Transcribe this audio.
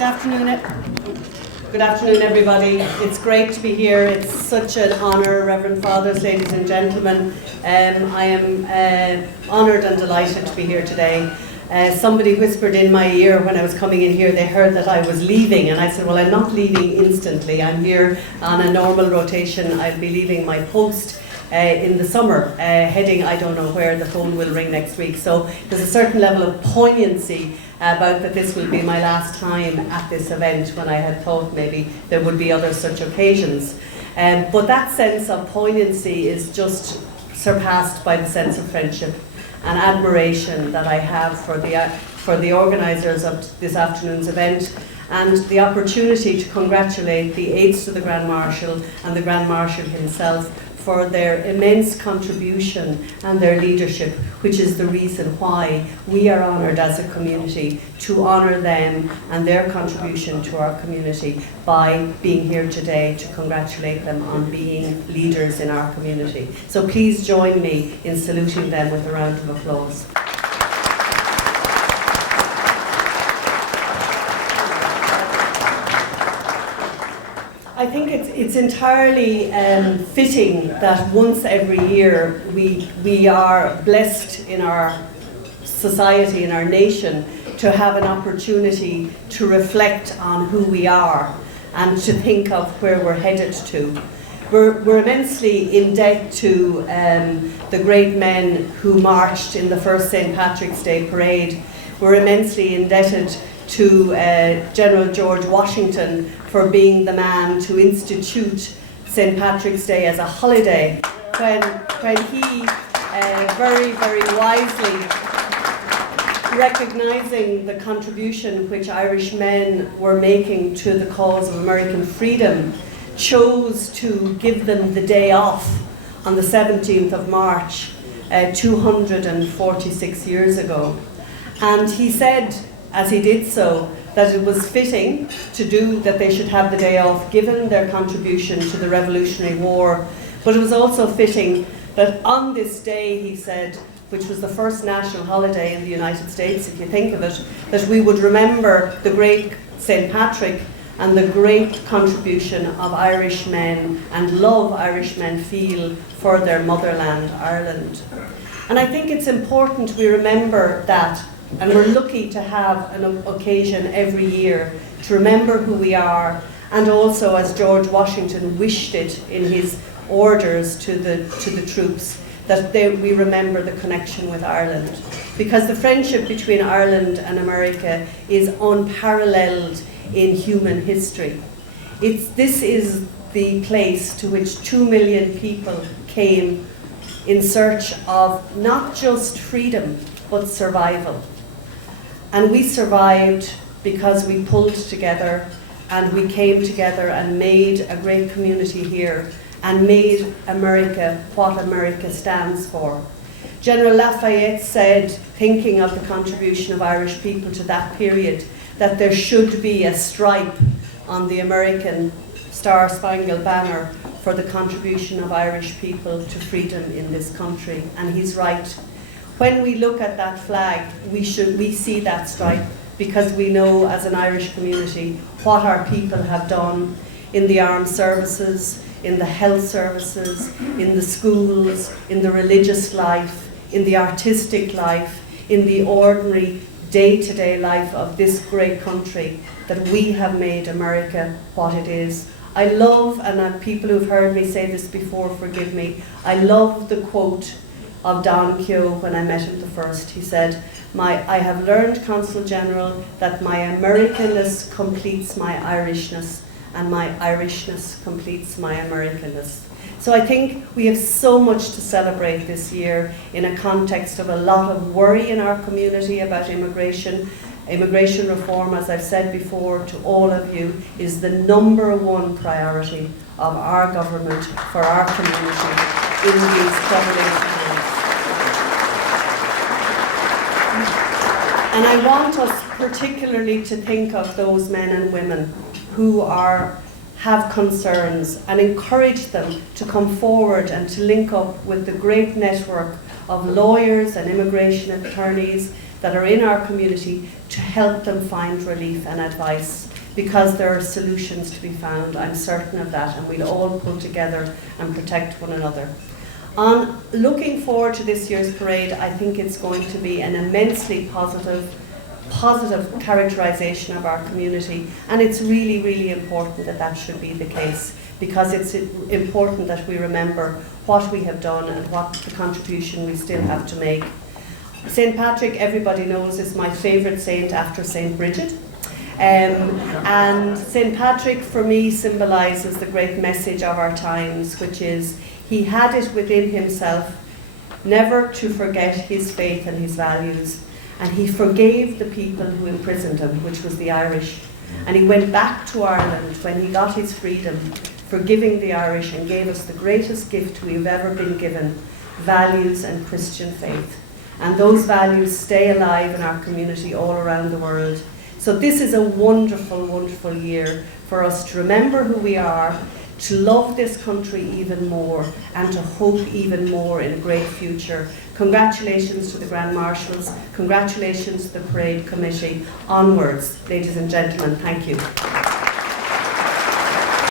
Good afternoon, everybody. It's great to be here. It's such an honour, Reverend Fathers, ladies and gentlemen. I am honoured and delighted to be here today. Somebody whispered in my ear when I was coming in here, they heard that I was leaving, and I said, well, I'm not leaving instantly. I'm here on a normal rotation. I'll be leaving my post in the summer, heading, I don't know where, the phone will ring next week. So there's a certain level of poignancy about that this will be my last time at this event, when I had thought maybe there would be other such occasions. But that sense of poignancy is just surpassed by the sense of friendship and admiration that I have for the organisers of this afternoon's event, and the opportunity to congratulate the aides to the Grand Marshal and the Grand Marshal himself for their immense contribution and their leadership, which is the reason why we are honoured as a community to honour them and their contribution to our community by being here today to congratulate them on being leaders in our community. So please join me in saluting them with a round of applause. I think it's entirely fitting that once every year we are blessed in our society, in our nation, to have an opportunity to reflect on who we are and to think of where we're headed to. We're immensely in debt to the great men who marched in the first St. Patrick's Day parade. We're immensely indebted to General George Washington for being the man to institute St. Patrick's Day as a holiday when he very, very wisely, recognising the contribution which Irish men were making to the cause of American freedom, chose to give them the day off on the 17th of March 246 years ago. And he said, as he did so, that it was fitting to do that they should have the day off given their contribution to the Revolutionary War, but it was also fitting that on this day, he said, which was the first national holiday in the United States, if you think of it, that we would remember the great St. Patrick and the great contribution of Irish men and love Irish men feel for their motherland, Ireland. And I think it's important we remember that. And we're lucky to have an occasion every year to remember who we are, and also, as George Washington wished it in his orders to the troops, that we remember the connection with Ireland. Because the friendship between Ireland and America is unparalleled in human history. This is the place to which 2 million people came in search of not just freedom, but survival. And we survived because we pulled together and we came together and made a great community here and made America what America stands for. General Lafayette said, thinking of the contribution of Irish people to that period, that there should be a stripe on the American Star-Spangled Banner for the contribution of Irish people to freedom in this country. And he's right. When we look at that flag, we see that stripe, because we know as an Irish community what our people have done in the armed services, in the health services, in the schools, in the religious life, in the artistic life, in the ordinary day-to-day life of this great country, that we have made America what it is. I love, and people who've heard me say this before, forgive me, I love the quote of Don Keogh when I met him the first. He said, I have learned, Consul General, that my Americanness completes my Irishness, and my Irishness completes my Americanness. So I think we have so much to celebrate this year in a context of a lot of worry in our community about immigration. Immigration reform, as I've said before to all of you, is the #1 priority of our government for our community in these troubling times. And I want us particularly to think of those men and women who have concerns, and encourage them to come forward and to link up with the great network of lawyers and immigration attorneys that are in our community to help them find relief and advice. because there are solutions to be found. I'm certain of that, and we'll all pull together and protect one another. On looking forward to this year's parade, I think it's going to be an immensely positive characterisation of our community, and it's really, really important that that should be the case, because it's important that we remember what we have done and what the contribution we still have to make. St. Patrick, everybody knows, is my favourite saint after St. Bridget. And St. Patrick for me symbolises the great message of our times, which is he had it within himself never to forget his faith and his values, and he forgave the people who imprisoned him, which was the Irish. And he went back to Ireland when he got his freedom, forgiving the Irish, and gave us the greatest gift we've ever been given, values and Christian faith. And those values stay alive in our community all around the world. So this is a wonderful, wonderful year for us to remember who we are, to love this country even more, and to hope even more in a great future. Congratulations to the Grand Marshals, congratulations to the Parade Committee. Onwards, ladies and gentlemen, thank you.